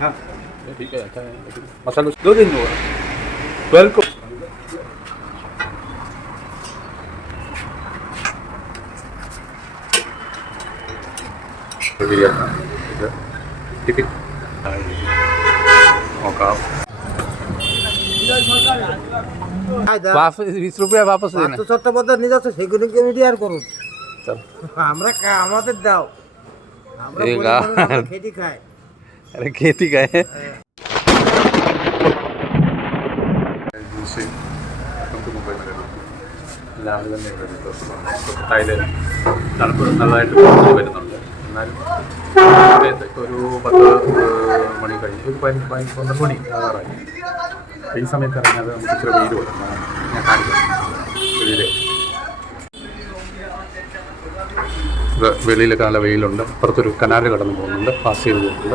हाँ ठीक है दो दिन हुआ ट्वेल्व को চট্টোপাধ্যায় নিয়ে করুন আমরা আমাদের দাও। খেটি খাই। अरे खेती का है തണുപ്പ് നല്ലതായിട്ട് കുറച്ച് വരുന്നുണ്ട് എന്നാലും സമയത്ത് ഒരു പത്ത് ഏഹ്, മണി കഴിഞ്ഞ് ഒരു പതിനഞ്ച് പതിനഞ്ച് പന്ത്രണ്ട് മണി ആകാറായി ഈ സമയത്ത് ഇറങ്ങിയത് നമുക്ക് ഇച്ചിരി വെയിൽ വരും ഞാൻ കാണിക്കാം വെളിയിലെ ഇത് വെളിയിലൊക്കെ നല്ല വെയിലുണ്ട് അപ്പുറത്തൊരു കനാൽ കടന്നു പോകുന്നുണ്ട് പാസ് ചെയ്ത് പോകുന്നുണ്ട് അപ്പം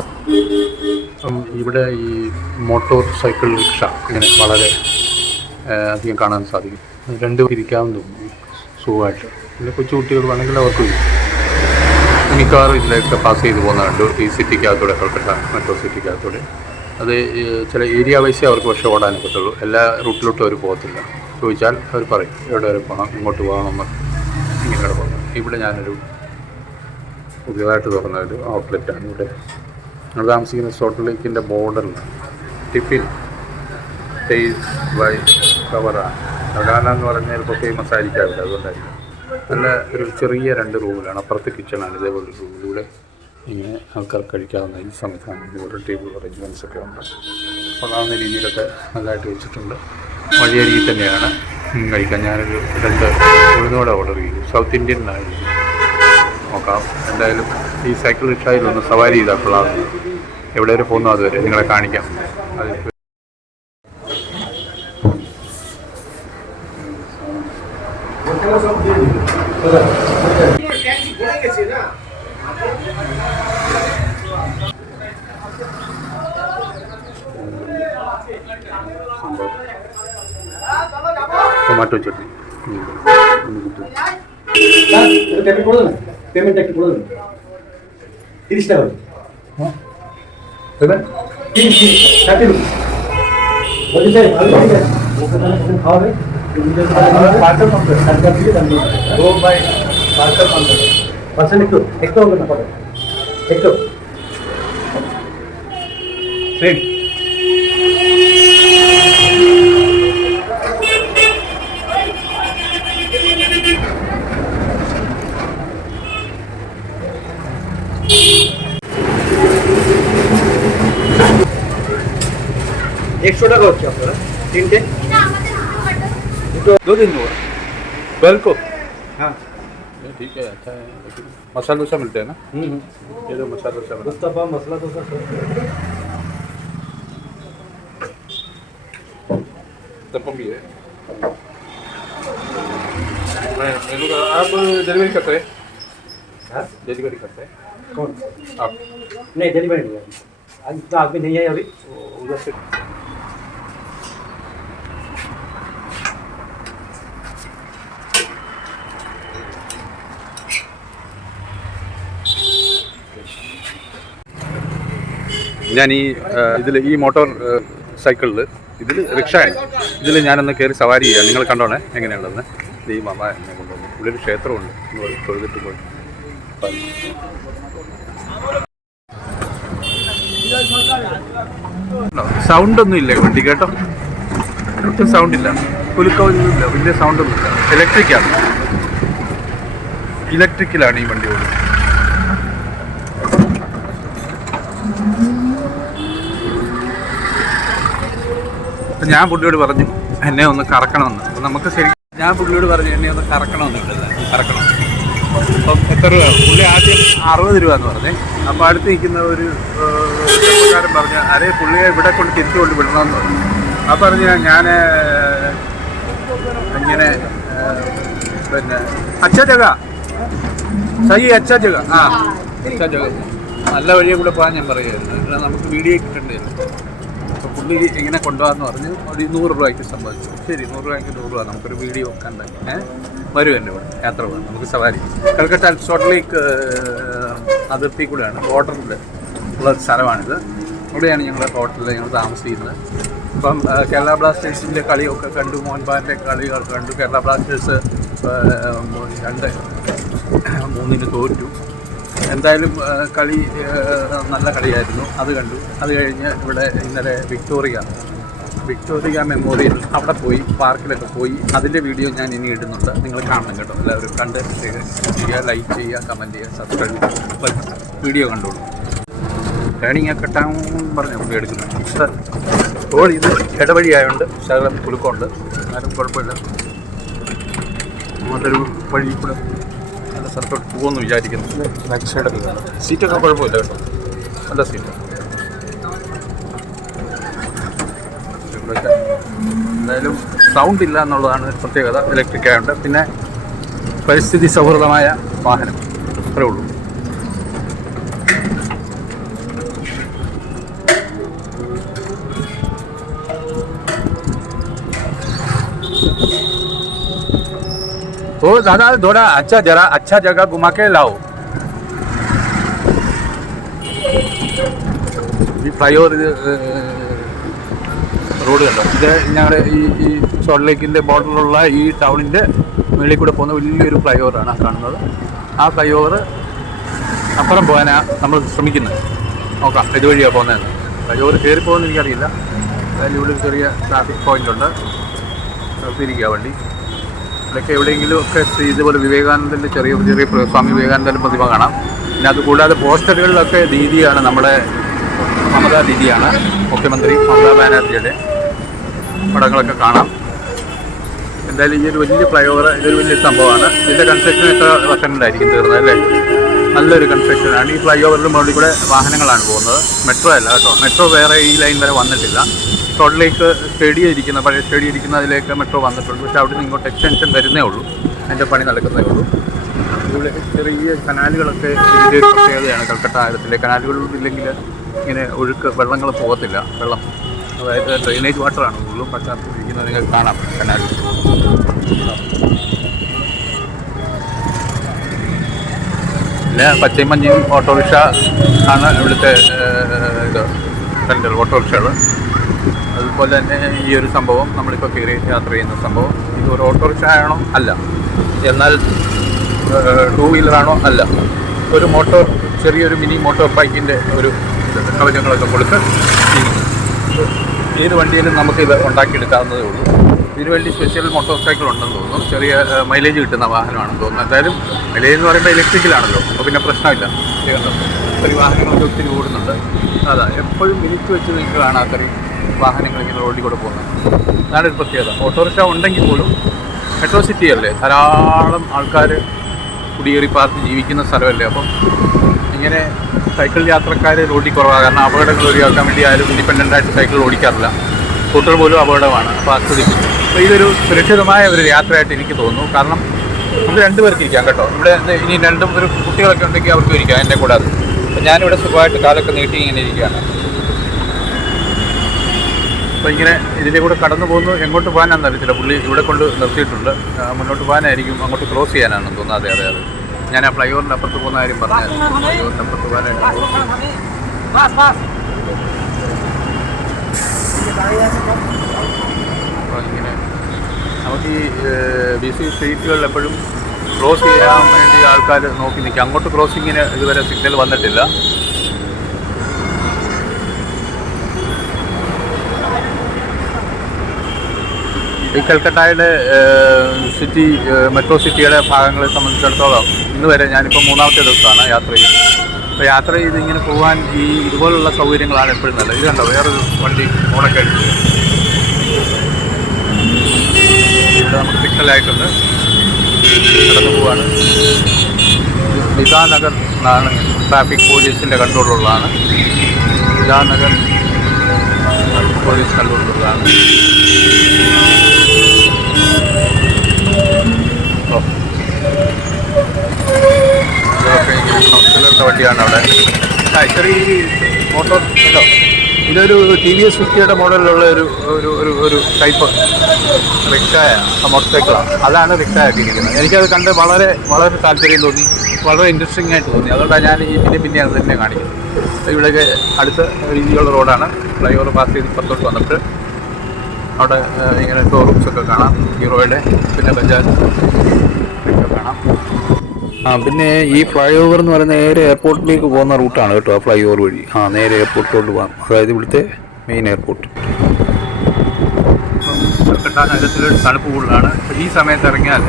ഇവിടെ ഈ മോട്ടോർ സൈക്കിൾ റിക്ഷ ഇങ്ങനെ വളരെ അധികം കാണാൻ സാധിക്കും. രണ്ടു ഇരിക്കാമെന്ന് തോന്നുന്നു സുഖമായിട്ട്. പിന്നെ കൊച്ചു കുട്ടികൾ വേണമെങ്കിൽ അവർക്ക് മിക്കവാറും ഇതിലൊക്കെ പാസ് ചെയ്ത് പോകുന്നുണ്ട് ഈ സിറ്റിക്കകത്തൂടെ കൽക്കട്ട മെട്രോ സിറ്റിക്കകത്തൂടെ. അത് ചില ഏരിയ വൈസേ അവർക്ക് പക്ഷേ ഓടാൻ പറ്റുള്ളൂ എല്ലാ റൂട്ടിലോട്ടും അവർ പോകത്തില്ല. ചോദിച്ചാൽ അവർ പറയും എവിടെ വരെ പോകണം? ഇങ്ങോട്ട് പോകണമെന്ന് ഇങ്ങനെ പോകണം. ഇവിടെ ഞാനൊരു പുതിയതായിട്ട് തുറന്ന ഒരു ഔട്ട്ലെറ്റാണ് ഇവിടെ. നമ്മൾ താമസിക്കുന്ന സോട്ട് ലേക്കിന്റെ ബോർഡറിലാണ് ടിഫിൻ ടേസ് ബൈ കവറാണ് കവറാന എന്ന് പറഞ്ഞാൽ ഇപ്പോൾ ഫേമസ് ആയിരിക്കാറില്ല അതുകൊണ്ടായിരിക്കും. നല്ല ഒരു ചെറിയ രണ്ട് റൂമിലാണ് അപ്പുറത്ത് കിച്ചണാണ് ഇതേപോലെ ഒരു റൂമിലൂടെ ഇങ്ങനെ ആൾക്കാർ കഴിക്കാവുന്ന ഈ സംവിധാനം ഇതുപോലെ ടേബിൾ അറേഞ്ച്മെന്റ്സ് ഒക്കെ ഉണ്ട്. കൊള്ളാവുന്ന രീതിയിലൊക്കെ നല്ലതായിട്ട് വെച്ചിട്ടുണ്ട്. വഴിയരികിൽ തന്നെയാണ് കഴിക്കാൻ. ഞാനൊരു രണ്ട് ഉഴുന്നോടെ ഓർഡർ ചെയ്തു. സൗത്ത് ഇന്ത്യൻ ആയിരുന്നു. നോക്കാം. എന്തായാലും ഈ സൈക്കിൾ റിക്ഷയിൽ ഒന്ന് സവാരി ചെയ്താൽ കൊള്ളാവുന്നത് എവിടെ വരെ പോകുന്നു അതുവരെ. നിങ്ങളെ കാണിക്കാം. അത് ചട്നി ഉം. ഒന്ന് കിട്ടും তিরিশ টাকা দেবেন তিরিশ তিরিশ থার্টি রুপিস বলছি স্যার ভালো ঠিক আছে ওখানে খাওয়াবে পার্সেল করতে সরকার থেকে দাম দিয়ে দো বাই পার্সেল করতে পার্সেন্ট একটু একটু হবে না পাবে একটু সেম একশো টাকা হচ্ছে আপনারা তিনটে दो दिन हुआ ट्वेल्व को हाँ ठीक है अच्छा है लेकिन मसाला डोसा मिलते हैं ना হুম হুম ये जो मसाला डोसा मिलता মুস্তাফা মশলা দোসা সব है तपम भी है मैं मेनू का आप डिलीवरी करते हैं हाँ डिलीवरी करते हैं कौन आप नहीं डिलीवरी नहीं है आज तो आदमी नहीं है अभी तो उधर से ഞാൻ ഈ ഇതിൽ ഈ മോട്ടോർ സൈക്കിളിൽ ഇതിൽ റിക്ഷയാണ് ഇതിൽ ഞാനൊന്ന് കയറി സവാരി ചെയ്യാം. നിങ്ങൾ കണ്ടോണേ? എങ്ങനെയുള്ളതെന്ന് ഈ മമ എന്നെ കൊണ്ടുവന്നു. ഇവിടെ ക്ഷേത്രമുണ്ട്. തൊഴുതിട്ട് പോയി. സൗണ്ട് ഒന്നും ഇല്ല വണ്ടി കേട്ടോ? ഒട്ടും സൗണ്ട് ഇല്ല കുലുക്കൊന്നുമില്ല വലിയ സൗണ്ട് ഒന്നുമില്ല ഇലക്ട്രിക്കാണ് ഇലക്ട്രിക്കലാണ് ഈ വണ്ടി ഓടുന്നത് അപ്പം ഞാൻ പുള്ളിയോട് പറഞ്ഞു എന്നെ ഒന്ന് കറക്കണമെന്ന്. അപ്പം നമുക്ക് ശരി ഞാൻ പുള്ളിയോട് പറഞ്ഞു എന്നെ ഒന്ന് കറക്കണമെന്ന്. കറക്കണം. അപ്പം എത്ര രൂപ? പുള്ളി ആദ്യം അറുപത് രൂപ എന്ന് പറഞ്ഞേ. അപ്പോൾ അടുത്ത് നിൽക്കുന്ന ഒരു ചെറുപ്പക്കാരൻ പറഞ്ഞു അരേ പുള്ളിയെ ഇവിടെ കൊണ്ട് തിരിച്ചു കൊണ്ട് വിടണമെന്ന് പറഞ്ഞു. ആ പറഞ്ഞു ഞാൻ ഇങ്ങനെ പിന്നെ അച്ഛ ജഗ. സഹി അച്ഛ ജഗ. ആ അച്ഛ ജഗ. നല്ല വഴിയെ കൂടെ പോകാൻ ഞാൻ പറയുമായിരുന്നു നമുക്ക് വീഡിയോ കിട്ടണ്ടേ? പുള്ളി ഇങ്ങനെ കൊണ്ടുപോകാന്ന് പറഞ്ഞ് ഒരു നൂറ് രൂപയ്ക്ക് സമ്പാദിച്ചു. ശരി നൂറ് രൂപയ്ക്ക് നൂറ് രൂപ. നമുക്കൊരു വീഡിയോ വെക്കണ്ട ഏഹ് വരും എന്റെ കൂടെ യാത്ര പോകാം നമുക്ക് സവാരി. കൽക്കട്ട സോട്ട് ലേക്ക് അതിർത്തി കൂടെയാണ്. ബോർഡറിൽ ഉള്ള സ്ഥലമാണിത്. അവിടെയാണ് ഞങ്ങളുടെ ഹോട്ടലിൽ ഞങ്ങൾ താമസിക്കുന്നത്. ഇപ്പം കേരള ബ്ലാസ്റ്റേഴ്സിന്റെ കളിയൊക്കെ കണ്ടു. മോഹൻബാലിന്റെ കളികൾ കണ്ടു. കേരള ബ്ലാസ്റ്റേഴ്സ് രണ്ട് മൂന്നിന് തോറ്റു. എന്തായാലും കളി നല്ല കളിയായിരുന്നു. അത് കണ്ടു. അത് കഴിഞ്ഞ് ഇവിടെ ഇന്നലെ വിക്ടോറിയ വിക്ടോറിയ മെമ്മോറിയൽ അവിടെ പോയി പാർക്കിലൊക്കെ പോയി. അതിന്റെ വീഡിയോ ഞാൻ ഇനി ഇടുന്നുണ്ട്. നിങ്ങൾ കാണണം കേട്ടോ. എല്ലാവരും കണ്ട് ചെയ്യുക ലൈക്ക് ചെയ്യുക കമന്റ് ചെയ്യുക സബ്സ്ക്രൈബ് വീഡിയോ കണ്ടോളൂ. ടേണിങ് ഒക്കെ ടൗൺ പറഞ്ഞു പുള്ളി എടുക്കുന്നു. റോഡ് ഇത് ഇടവഴിയായതുകൊണ്ട് ശകലം കുലുക്കമുണ്ട് എന്നാലും കുഴപ്പമില്ല. അങ്ങോട്ടൊരു വഴി കൂടെ സ്ഥലത്തോട്ട് പോകുമെന്ന് വിചാരിക്കുന്നു. സീറ്റൊക്കെ കുഴപ്പമില്ല കേട്ടോ. നല്ല സീറ്റ്. എന്തായാലും സൗണ്ട് ഇല്ല എന്നുള്ളതാണ് പ്രത്യേകത. ഇലക്ട്രിക് ആയതുകൊണ്ട് പിന്നെ പരിസ്ഥിതി സൗഹൃദമായ വാഹനം. അത്രേ ഉള്ളൂ. ओ दादा थोड़ा अच्छा जरा अच्छा जगह घुमा के लाओ ഈ ഫ്ലൈ ഓവർ റോഡ് കണ്ടോ ഇത് ഞങ്ങളുടെ ഈ ഈ സോൾട്ട് ലേക്കിൻ്റെ ബോർഡറിലുള്ള ഈ ടൗണിൻ്റെ മുകളിൽ കൂടെ പോകുന്ന വലിയൊരു ഫ്ലൈ ഓവറാണ് ആ കാണുന്നത് ആ ഫ്ലൈ ഓവർ അപ്പുറം പോകാനാണ് നമ്മൾ ശ്രമിക്കുന്നത് നോക്കാം ഇതുവഴിയാണ് പോകുന്നത് ഫ്ലൈ ഓവർ കയറി പോകുന്നത് എനിക്കറിയില്ല അതായത് ഇവിടെ ഒരു ചെറിയ ട്രാഫിക് പോയിന്റ് ഉണ്ട് നിർത്തിയിരിക്കുക വണ്ടി ഇവിടെയൊക്കെ എവിടെയെങ്കിലും ഒക്കെ ഇതുപോലെ വിവേകാനന്ദന്റെ ചെറിയ ചെറിയ സ്വാമി വിവേകാനന്ദന്റെ പ്രതിമ കാണാം. പിന്നെ അത് കൂടാതെ പോസ്റ്ററുകളിലൊക്കെ ദീദിയാണ് നമ്മുടെ മമതാ ദീദിയാണ് മുഖ്യമന്ത്രി മമതാ ബാനർജിയുടെ പടങ്ങളൊക്കെ കാണാം. എന്തായാലും ഈ ഒരു വലിയ ഫ്ലൈഓവർ ഇതൊരു വലിയ സംഭവമാണ്. ഇതിന്റെ കൺസ്ട്രക്ഷൻ എത്ര വർഷങ്ങളിലായിരിക്കും തീർന്നത് അല്ലേ? നല്ലൊരു കൺസ്ട്രക്ഷനാണ് ഈ ഫ്ലൈ ഓവറിന്റെ മുകളിൽ കൂടെ വാഹനങ്ങളാണ് പോകുന്നത്. മെട്രോ അല്ല കേട്ടോ. മെട്രോ വേറെ ഈ ലൈൻ വരെ വന്നിട്ടില്ല. സോളിലേക്ക് സ്റ്റേഡിയം ഇരിക്കുന്ന പഴയ സ്റ്റേഡിയം ഇരിക്കുന്ന അതിലേക്ക് മെട്രോ വന്നിട്ടുണ്ട്. പക്ഷേ അവിടെ നിന്ന് ഇങ്ങോട്ട് എക്സ്റ്റൻഷൻ വരുന്നേ ഉള്ളൂ. അതിന്റെ പണി നടക്കുന്നേ ഉള്ളൂ. ഇവിടെ ചെറിയ കനാലുകളൊക്കെ ഇതിന്റെ പ്രത്യേകതയാണ് കൽക്കട്ട ആയിരത്തിലെ കനാലുകൾ ഇല്ലെങ്കിൽ ഇങ്ങനെ ഒഴുക്ക് വെള്ളങ്ങൾ പോകത്തില്ല. വെള്ളം. അതായത് ഡ്രെയിനേജ് വാട്ടറാണ് കൂടുതലും. പശ്ചാത്തലത്തിരിക്കുന്നത് നിങ്ങൾക്ക് കാണാം. കനാൽ പിന്നെ പച്ചയും മഞ്ഞയും ഓട്ടോറിക്ഷ ആണ് ഇവിടുത്തെ ഇത്. ഓട്ടോറിക്ഷകൾ അതുപോലെ തന്നെ ഈ ഒരു സംഭവം നമ്മളിപ്പോൾ കയറി യാത്ര ചെയ്യുന്ന സംഭവം. ഇത് ഒരു ഓട്ടോറിക്ഷ ആണോ അല്ല. എന്നാൽ ടൂ വീലറാണോ അല്ല. ഒരു മോട്ടോർ ചെറിയൊരു മിനി മോട്ടോർ ബൈക്കിന്റെ ഒരു കവചങ്ങളൊക്കെ കൊടുത്ത് ഏത് വണ്ടിയിലും നമുക്കിത് ഉണ്ടാക്കിയെടുക്കാവുന്നതേ ഉള്ളൂ. ഇതിനു വേണ്ടി സ്പെഷ്യൽ മോട്ടോർ സൈക്കിൾ ഉണ്ടെന്ന് തോന്നുന്നു. ചെറിയ മൈലേജ് കിട്ടുന്ന വാഹനമാണെന്ന് തോന്നുന്നു. എന്തായാലും മൈലേജ് എന്ന് പറയുമ്പോൾ ഇലക്ട്രിക്കലാണല്ലോ അപ്പോൾ പിന്നെ പ്രശ്നമില്ല. ഒരു വാഹനങ്ങളൊക്കെ ഒത്തിരി ഓടുന്നുണ്ട്. അതാ എപ്പോഴും മിനിറ്റ് വെച്ച് നിങ്ങൾക്ക് കാണാം അത്രയും വാഹനങ്ങൾ ഇങ്ങനെ റോഡിൽ കൂടെ പോകുന്നത്. അതാണ് ഒരു പ്രത്യേകത. ഓട്ടോറിക്ഷ ഉണ്ടെങ്കിൽ പോലും മെട്രോ സിറ്റി അല്ലേ? ധാരാളം ആൾക്കാർ കുടിയേറി പാർത്ത് ജീവിക്കുന്ന സ്ഥലമല്ലേ? അപ്പം ഇങ്ങനെ സൈക്കിൾ യാത്രക്കാർ റോഡിൽ കുറവാണ്. കാരണം അപകടങ്ങൾ ഒഴിവാക്കാൻ വേണ്ടി ആരും ഇൻഡിപെൻഡന്റ് ആയിട്ട് സൈക്കിൾ ഓടിക്കാറില്ല. സ്കൂട്ടർ പോലും അപകടമാണ്. അപ്പോൾ ആസ്വദിക്കും. അപ്പോൾ ഇതൊരു സുരക്ഷിതമായ ഒരു യാത്രയായിട്ട് എനിക്ക് തോന്നുന്നു. കാരണം നമുക്ക് രണ്ടുപേർക്ക് ഇരിക്കാം കേട്ടോ. ഇവിടെ ഇനി രണ്ടും ഒരു കുട്ടികളൊക്കെ ഉണ്ടെങ്കിൽ അവർക്ക് ഇരിക്കാം എന്റെ കൂടാതെ ഞാനിവിടെ സുഖമായിട്ട് കാലൊക്കെ നീട്ടി ഇങ്ങനെ ഇരിക്കുകയാണ്. അപ്പോൾ ഇങ്ങനെ ഇതിലെ കൂടെ കടന്നു പോകുന്നു. എങ്ങോട്ട് പോകാനാണെന്ന് അറിയത്തില്ല പുള്ളി ഇവിടെ കൊണ്ട് നിർത്തിയിട്ടുണ്ട്. മുന്നോട്ട് പോകാനായിരിക്കും. അങ്ങോട്ട് ക്രോസ് ചെയ്യാനാണെന്ന് തോന്നാതെ അതെ അതെ ഞാൻ ആ ഫ്ലൈ ഓവറിന്റെ അപ്പുറത്ത് പോകുന്ന കാര്യം പറഞ്ഞു അപ്പുറത്ത് പോകാനായിട്ട് അപ്പോൾ ഇങ്ങനെ നമുക്ക് ഈ ബി സി സ്ട്രീറ്റുകളിൽ എപ്പോഴും ക്രോസ് ചെയ്യാൻ വേണ്ടി ആൾക്കാർ നോക്കി നിൽക്കുക. അങ്ങോട്ട് ക്രോസിങ്ങിന് ഇതുവരെ സിഗ്നൽ വന്നിട്ടില്ല. ഈ കൽക്കട്ടയുടെ സിറ്റി മെട്രോ സിറ്റിയുടെ ഭാഗങ്ങളെ സംബന്ധിച്ചിടത്തോളം ഇന്ന് വരെ ഞാനിപ്പോൾ മൂന്നാമത്തെ ദിവസമാണ് യാത്ര ചെയ്യുന്നത്. അപ്പോൾ യാത്ര ചെയ്ത് ഇങ്ങനെ പോകാൻ ഈ ഇതുപോലുള്ള സൗകര്യങ്ങളാണ് എപ്പോഴും നല്ലത്. ഇത് കണ്ടോ? വേറൊരു വണ്ടി ഓണൊക്കെ അടിച്ചത് ഇവിടെ നമുക്ക് സിഗ്നലായിട്ടുണ്ട്. കടന്നു പോവാണ്. നിതാനഗർ എന്നാണ് ട്രാഫിക് പോലീസിന്റെ കൺട്രോളുള്ളതാണ് നിതാനഗർ പോലീസ് കൺട്രോളുള്ളതാണ് അവിടെ ഇതൊരു ടി വി എസ് ഫിഫ്റ്റിയുടെ മോഡലിലുള്ള ഒരു ഒരു ഒരു ഒരു ടൈപ്പ് റിക്ഷായ മോട്ടോർ സൈക്കിളാണ് അതാണ് റിക്ഷായ ആക്കിയിരിക്കുന്നത് എനിക്കത് കണ്ട് വളരെ വളരെ താല്പര്യം തോന്നി. വളരെ ഇൻട്രസ്റ്റിംഗ് ആയിട്ട് തോന്നി. അതുകൊണ്ടാണ് ഞാൻ ഈ പിന്നെ പിന്നെ അത് തന്നെ കാണിക്കുന്നത്. ഇവിടെ അടുത്ത രീതിയിലുള്ള റോഡാണ്. ഫ്ലൈ ഓവർ പാസ് ചെയ്ത് ഇപ്പുറത്തോട്ട് വന്നിട്ട് അവിടെ ഇങ്ങനെ ഷോറൂംസ് ഒക്കെ കാണാം ഹീറോയുടെ പിന്നെ ബജാജ്. കാണാം ആ പിന്നെ ഈ ഫ്ലൈ ഓവർ എന്ന് പറയുന്നത് നേരെ എയർപോർട്ടിലേക്ക് പോകുന്ന റൂട്ടാണ് കേട്ടോ ആ ഫ്ലൈ ഓവർ വഴി. ആ നേരെ എയർപോർട്ടിലോട്ട് പോകാം അതായത് ഇവിടുത്തെ മെയിൻ എയർപോർട്ട് തണുപ്പ് കൂടുതലാണ്. ഈ സമയത്ത് ഇറങ്ങിയാൽ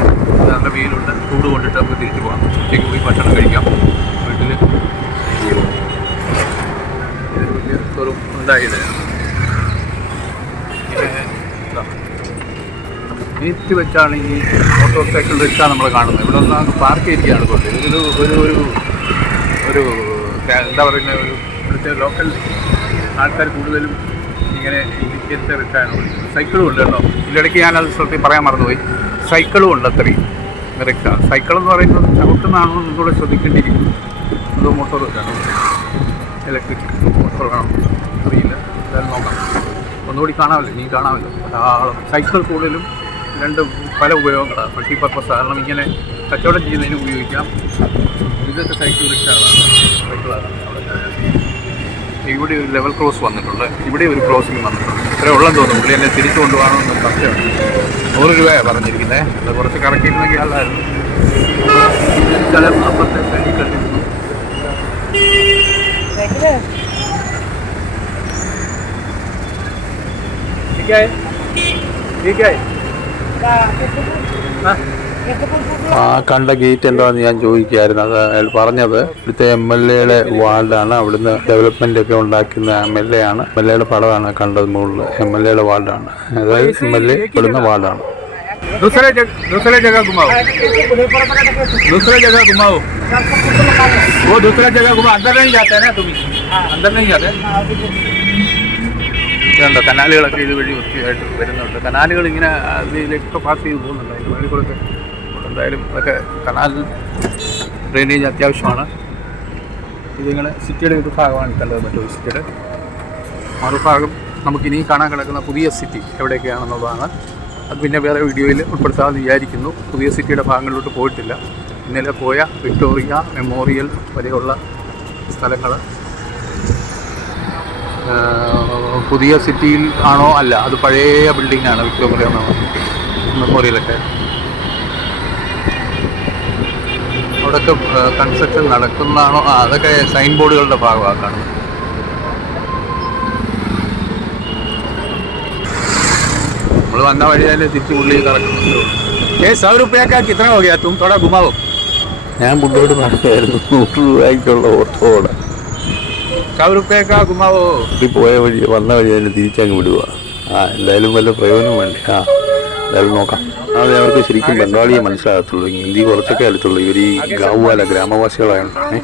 നല്ല വെയിലുണ്ട്. ചൂട് കൊണ്ടിട്ട് നമുക്ക് തിരിച്ചു പോകാം ഉച്ചയ്ക്ക് പോയി ഭക്ഷണം കഴിക്കാം. വീട്ടിൽ വലിയ നീറ്റ് വെച്ചാണ് ഈ ഓട്ടോ സൈക്കിൾ റിക്ഷ നമ്മൾ കാണുന്നത്. ഇവിടെ ഒന്ന് പാർക്ക് ചെയ്തിരിക്കുകയാണ് കൊണ്ട് ഇതൊരു ഒരു ഒരു ഒരു എന്താ പറയുന്ന ഒരു ഇവിടുത്തെ ലോക്കൽ ആൾക്കാർ കൂടുതലും ഇങ്ങനെ ഇരിക്കത്തെ റിക്ഷയാണ് സൈക്കിളും ഉണ്ട് കേട്ടോ. ഇതിലിടയ്ക്ക് ഞാനത് ശ്രദ്ധയിൽ പറയാൻ മറന്നുപോയി. സൈക്കിളും ഉണ്ട് അത്രയും. റിക്ഷ സൈക്കിൾ എന്ന് പറയുന്നത് ചവിട്ടുന്നതാണോ എന്നൂടെ ശ്രദ്ധിക്കേണ്ടിയിരിക്കുന്നു. അത് മോട്ടോർ വെച്ചാണോ ഇലക്ട്രിക് മോട്ടോർ മോട്ടോറാണോ അറിയില്ല. എന്തായാലും നോക്കാം. ഒന്നുകൂടി കാണാമല്ലോ. നീ കാണാമല്ലോ. ധാരാളം. സൈക്കിൾ കൂടുതലും രണ്ട് പല ഉപയോഗങ്ങളാണ് മൾട്ടി പർപ്പസ് കാരണം ഇങ്ങനെ കച്ചവടം ചെയ്യുന്നതിന് ഉപയോഗിക്കാം ഇതൊക്കെ സൈക്കിൾ റിക്ഷകളാണ് സൈക്കിളാണ് ഇവിടെ ഒരു ലെവൽ ക്രോസ് വന്നിട്ടുണ്ട് ഇവിടെ ഒരു ക്രോസിംഗ് വന്നിട്ടുണ്ട് ഇത്ര ഉള്ളെന്ന് തോന്നുന്നു പുള്ളി എന്നെ തിരിച്ചു കൊണ്ടുപോകണമെന്ന് സംശയമുണ്ട് നൂറ് രൂപയാണ് പറഞ്ഞിരിക്കുന്നത് അത് കുറച്ച് കറക്കിയിരുന്നെങ്കിൽ അല്ലായിരുന്നു സ്ഥലം അപ്പുറത്തെ സൈഡിൽ കണ്ടിരുന്നു ठीक है ठीक है ആ കണ്ട ഗേറ്റ് എന്താണെന്ന് ഞാൻ ചോദിക്കുകയായിരുന്നു അത് അയാൾ പറഞ്ഞത് ഇവിടുത്തെ എം എൽ എയുടെ വാർഡാണ് അവിടുന്ന് ഡെവലപ്മെന്റ് ഒക്കെ ഉണ്ടാക്കുന്ന എം എൽ എ ആണ് എം എൽ എയുടെ പടമാണ് കണ്ടത് മുകളിൽ എം എൽ എയുടെ വാർഡാണ് അതായത് എം എൽ എ പെടുന്ന വാർഡാണ് दूसरे जगह दूसरे जगह घुमाओ दूसरे जगह घुमाओ वो दूसरा जगह घुमा अंदर नहीं जाते ना तुम अंदर नहीं जाते ഇതുണ്ടോ കനാലുകളൊക്കെ ഇതുവഴി വൃത്തിയായിട്ട് വരുന്നുണ്ട്. കനാലുകൾ ഇങ്ങനെ ഇതിലേക്ക് പാസ് ചെയ്ത് പോകുന്നുണ്ട്. അതിന്റെ വഴി കൂടെ എന്തായാലും ഇതൊക്കെ കനാൽ ഡ്രെയിനേജ് അത്യാവശ്യമാണ്. ഇതിങ്ങനെ സിറ്റിയുടെ ഒരു ഭാഗമാണ് കണ്ടത് മറ്റൊരു സിറ്റിയുടെ മറുഭാഗം നമുക്കിനി കാണാൻ കിടക്കുന്ന പുതിയ സിറ്റി എവിടെയൊക്കെയാണെന്നുള്ളതാണ്. അത് പിന്നെ വേറെ വീഡിയോയിൽ ഉൾപ്പെടുത്താമെന്ന് വിചാരിക്കുന്നു. പുതിയ സിറ്റിയുടെ ഭാഗങ്ങളിലോട്ട് പോയിട്ടില്ല. ഇന്നലെ പോയ വിക്ടോറിയ മെമ്മോറിയൽ വരെയുള്ള സ്ഥലങ്ങൾ പുതിയ സിറ്റിയിൽ ആണോ അല്ല അത് പഴയ ബിൽഡിംഗ് ആണ് വിക്ടോറിയ മെമ്മോറിയലൊക്കെ. അവിടെയൊക്കെ കൺസ്ട്രക്ഷൻ നടക്കുന്നതാണോ? ആ അതൊക്കെ സൈൻ ബോർഡുകളുടെ ഭാഗമാക്കാണ് നമ്മൾ വന്ന വഴിയാലേ തിരിച്ചു ഉള്ളിൽ കറക്കുന്നുണ്ട് ഏ സൗ റുപ്യക്കാ ഇത്ര ഗയാ തും തോടാ ഗുമാവോ. ഞാൻ പുള്ളിയോട് പറഞ്ഞായിരുന്നു നൂറ് രൂപയ്ക്കുള്ള ഓട്ടോടെ പോയ വഴി വന്ന വഴി അതിനെ തിരിച്ചങ്ങ് വിടുക. ആ എന്തായാലും വല്ല പ്രയോജനം വേണ്ടേ? ആ എന്തായാലും നോക്കാം. അതെ അവർക്ക് ശരിക്കും ബംഗാളിയെ മനസ്സിലാകത്തുള്ളൂ. ഹിന്ദി കുറച്ചൊക്കെ അറിയത്തുള്ളൂ. ഇവർ ഈ ഗാവുകാല ഗ്രാമവാസികളായോണ്ടാണ്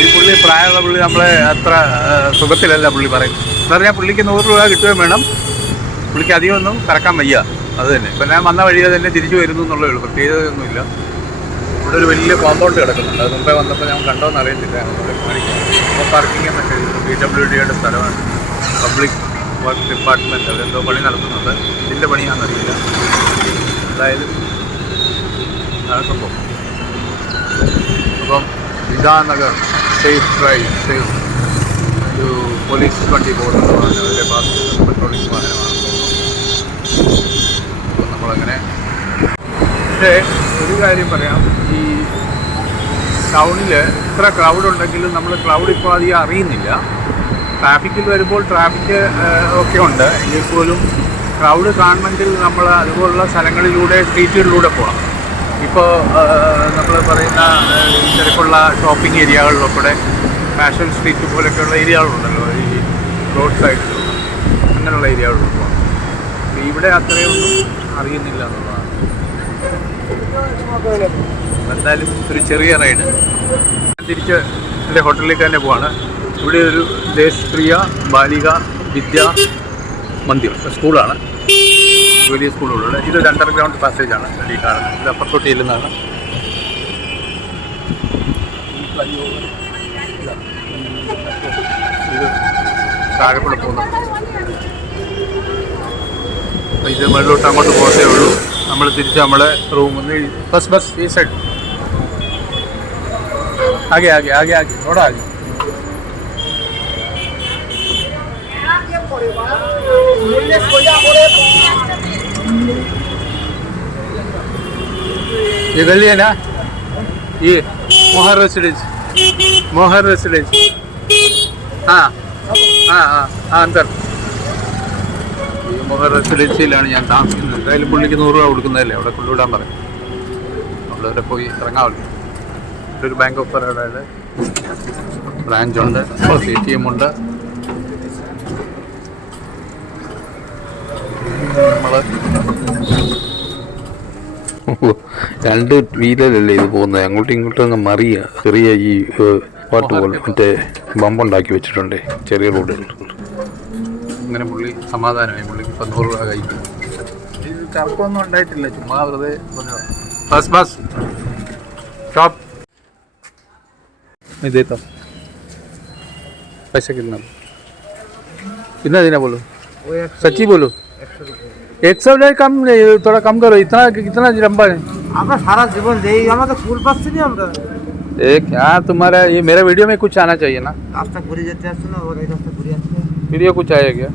ഈ പുള്ളി പ്രായമുള്ള പുള്ളി നമ്മളെ അത്ര സുഖത്തിലല്ല പുള്ളി പറയും. എന്ന് ഞാൻ പുള്ളിക്ക് നൂറ് രൂപ കിട്ടുകയും വേണം. പുള്ളിക്ക് അധികമൊന്നും കറക്കാൻ വയ്യ. അത് തന്നെ. ഇപ്പം ഞാൻ വന്ന വഴിയെ തന്നെ തിരിച്ചു വരുന്നു എന്നുള്ളേ ഉള്ളൂ. പ്രത്യേകതയൊന്നുമില്ല. ഇവിടെ ഒരു വലിയ കോമ്പൗണ്ട് കിടക്കുന്നുണ്ട്. അത് മുമ്പേ വന്നപ്പോൾ ഞാൻ കണ്ടോന്ന് അറിയത്തില്ല. അപ്പോൾ പാർക്കിംഗ് എന്നൊക്കെ പി ഡബ്ല്യു ഡിയുടെ സ്ഥലമാണ്. പബ്ലിക് വർക്ക് ഡിപ്പാർട്ട്മെന്റ് അവരെന്തോ പണി നടത്തുന്നുണ്ട്. ഇതിന്റെ പണിയാണെന്നറിയില്ല. എന്തായാലും അതാണ് സംഭവം. അപ്പം വിധാനഗർ സേഫ് ഡ്രൈവ് സേഫ് ഒരു പോലീസ് വണ്ടി പോകുന്നതാണ്. അതിലെ പെട്രോളിംഗ് വാഹനമാണ്. അപ്പം നമ്മളങ്ങനെ പക്ഷേ ഒരു കാര്യം പറയാം. ഈ ടൗണിൽ ഇത്ര ക്രൗഡ് ഉണ്ടെങ്കിലും നമ്മൾ ക്രൗഡ് ഇപ്പോൾ അധികം അറിയുന്നില്ല. ട്രാഫിക്കിൽ വരുമ്പോൾ ട്രാഫിക് ഒക്കെ ഉണ്ട്. എങ്കിൽ പോലും ക്രൗഡ് കാണണമെങ്കിൽ നമ്മൾ അതുപോലുള്ള സ്ഥലങ്ങളിലൂടെ സ്ട്രീറ്റുകളിലൂടെ പോകണം. ഇപ്പോൾ നമ്മൾ പറയുന്ന തിരക്കുള്ള ഷോപ്പിംഗ് ഏരിയകളിലൊക്കെ ഫാഷൻ സ്ട്രീറ്റ് പോലെയൊക്കെയുള്ള ഏരിയകളുണ്ടല്ലോ ഈ റോഡ് സൈഡിലുള്ള അങ്ങനെയുള്ള അപ്പോൾ ഇവിടെ അത്രയൊന്നും അറിയുന്നില്ല എന്നുള്ളതാണ്. എന്തായാലും ഒരു ചെറിയ റൈഡ് തിരിച്ച് എന്റെ ഹോട്ടലിലേക്ക് തന്നെ പോവാണ്. ഇവിടെ ഒരു ദേശപ്രിയ ബാലിക വിദ്യ മന്ദിർ സ്കൂളാണ്. വലിയ സ്കൂളുകളുണ്ട്. ഇത് ഒരു അണ്ടർഗ്രൗണ്ട് പാസേജാണ് ഈ കാണുന്നത്. ഇത് അപ്പുറത്തോട്ട് ചെല്ലുന്നതാണ് ഇത്. താഴെക്കുള്ള പോകുന്നത്. അപ്പോൾ ഇത് മുകളിലോട്ട് അങ്ങോട്ട് പോകത്തേ ഉള്ളൂ നമ്മൾ തിരിച്ച് നമ്മളെ റൂമിൽ നിന്ന് ബസ് ബസ് ഈ സൈഡ് ആകെ ആകെ ആകെ ആകെ ഓടാ ആകെ ये गली है ना ये मोहर रेसिडेंस मोहर रेसिडेंस हाँ हाँ हाँ हाँ अंदर മോഹർ റെസിഡൻസിയിലാണ് ഞാൻ താമസിക്കുന്നത്. എന്തായാലും പുള്ളിക്ക് നൂറ് രൂപ കൊടുക്കുന്നതല്ലേ? അവിടെ കൊണ്ടുവിടാൻ പറയും. അവിടെ പോയി ഇറങ്ങാമല്ലോ ഒരു ബാങ്ക് ഓഫ് ബറോഡയുടെ ബ്രാഞ്ചുണ്ട് ഉണ്ട്. എ ടി എം ഉണ്ട്. നമ്മൾ രണ്ട് വീലല്ലേ ഇത് പോകുന്നത്? അങ്ങോട്ടും ഇങ്ങോട്ടും അങ്ങ് മറിയ ചെറിയ ഈ പാട്ട് പോലെ മറ്റേ ബമ്പുണ്ടാക്കി വെച്ചിട്ടുണ്ട് ചെറിയ റോഡുകൾ. ഇങ്ങനെ പുള്ളി സമാധാനമായി ഇപ്പം നൂറ് രൂപ തർക്കമൊന്നും ഉണ്ടായിട്ടില്ല ചുമ്മാ വെറുതെ ബസ് ബസ്. कम नहीं थोड़ा कम करो इतना कितना लंबा है आपका सारा जीवन हमारा तो पास से नहीं क्या तुम्हारा ये मेरा वीडियो में कुछ आना चाहिए ना पूरी पूरी ঘুরে আসছে वीडियो कुछ आया क्या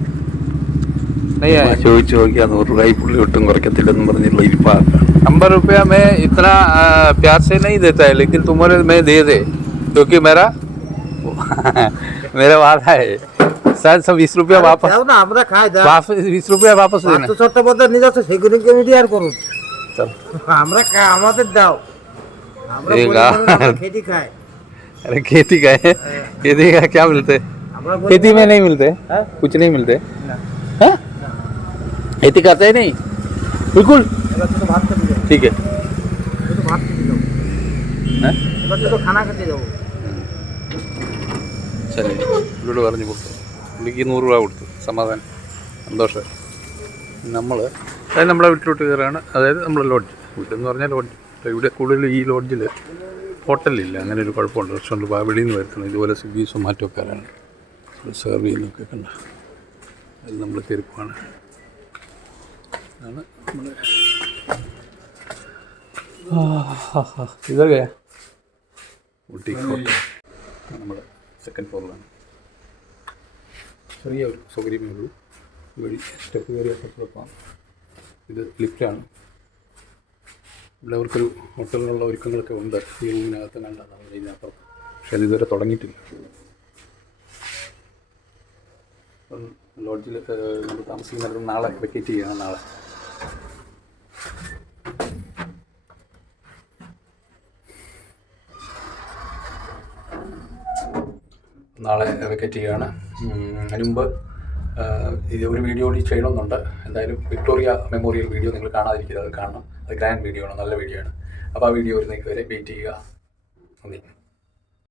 नहीं आया ചോദിച്ചു നോക്കിയാൽ നൂറ് രൂപ ഈ പുള്ളി ഒട്ടും കുറയ്ക്കത്തില്ലെന്ന് പറഞ്ഞുള്ള ഇരിപ്പാണ് नंबर रुपया मैं इतना आ, प्यार से नहीं देता है लेकिन तुम्हारे मैं दे दे क्योंकि मेरा मेरा वादा है सर सब बीस रुपया वापस দাও না আমরা খাই দাও वापस बीस रुपया वापस देना পাঁচশো চট্টোপাধ্যায় নিজস্ব সেগুলি কমিটি আর করুন चल আমরা খা- আমাদের দাও আমরা এই গরিব গা- মানুষ, আমরা খেতে খাই अरे खेती का है खेती का क्या मिलते আমরা গরিব खेती में नहीं मिलते। कुछ नहीं मिलते। खेती करते ही नहीं? बिल्कुल। ठीक है। ശരി പുള്ളിയോട് പറഞ്ഞു കൊടുത്തു പുള്ളിക്ക് നൂറ് രൂപ കൊടുത്തു സമാധാനം സന്തോഷം നമ്മൾ അതായത് നമ്മളെ വീട്ടിലോട്ട് കയറുകയാണ് അതായത് നമ്മൾ ലോഡ്ജ് വീടെന്ന് പറഞ്ഞാൽ ലോഡ്ജ് ഇവിടെ കൂടുതൽ ഈ ലോഡ്ജിൽ ഹോട്ടലില്ല അങ്ങനെ ഒരു കുഴപ്പമുണ്ട് റെസ്റ്റോറന്റ് വെളിയിൽ നിന്ന് വരുത്തുന്നത് ഇതുപോലെ സ്വിഗ്ഗി സൊമാറ്റോക്കാരാണ് ഒക്കെയാണ് സെർവ് ചെയ്യുന്നതൊക്കെ കണ്ട. അതിൽ നമ്മൾ കയറിപ്പോവാണ് നമ്മുടെ സെക്കൻഡ് ഫ്ലോറിലാണ് ചെറിയ ഒരു സൗകര്യമേ ഉള്ളൂ. വഴി സ്റ്റെപ്പ് കയറി അപ്പുറത്തോട്ടാണ് ഇത് ലിഫ്റ്റാണ് ഇവിടെ അവർക്കൊരു ഹോട്ടലിനുള്ള ഒരുക്കങ്ങളൊക്കെ ഉണ്ട്. ഈ റൂമിനകത്ത് കണ്ടതാണ്. ഇതിനപ്പുറത്ത് പക്ഷേ അത് ഇതുവരെ തുടങ്ങിയിട്ടില്ല. ലോഡ്ജിൽ നമ്മൾ താമസിക്കുന്നവർ നാളെ വെക്കേറ്റ് ചെയ്യണം നാളെ. നാളെ വെക്കേറ്റ് ചെയ്യുകയാണ് അതിന് മുമ്പ് ഇത് ഒരു വീഡിയോ കൂടി ചെയ്യണമെന്നുണ്ട്. എന്തായാലും വിക്ടോറിയ മെമ്മോറിയൽ വീഡിയോ നിങ്ങൾ കാണാതിരിക്കരുത് അത് കാണണം. അത് ഗ്രാൻഡ് വീഡിയോ ആണ് നല്ല വീഡിയോ ആണ്. അപ്പോൾ ആ വീഡിയോ വരുന്നേക്ക് വരെ വെയിറ്റ് ചെയ്യുക. നന്ദി.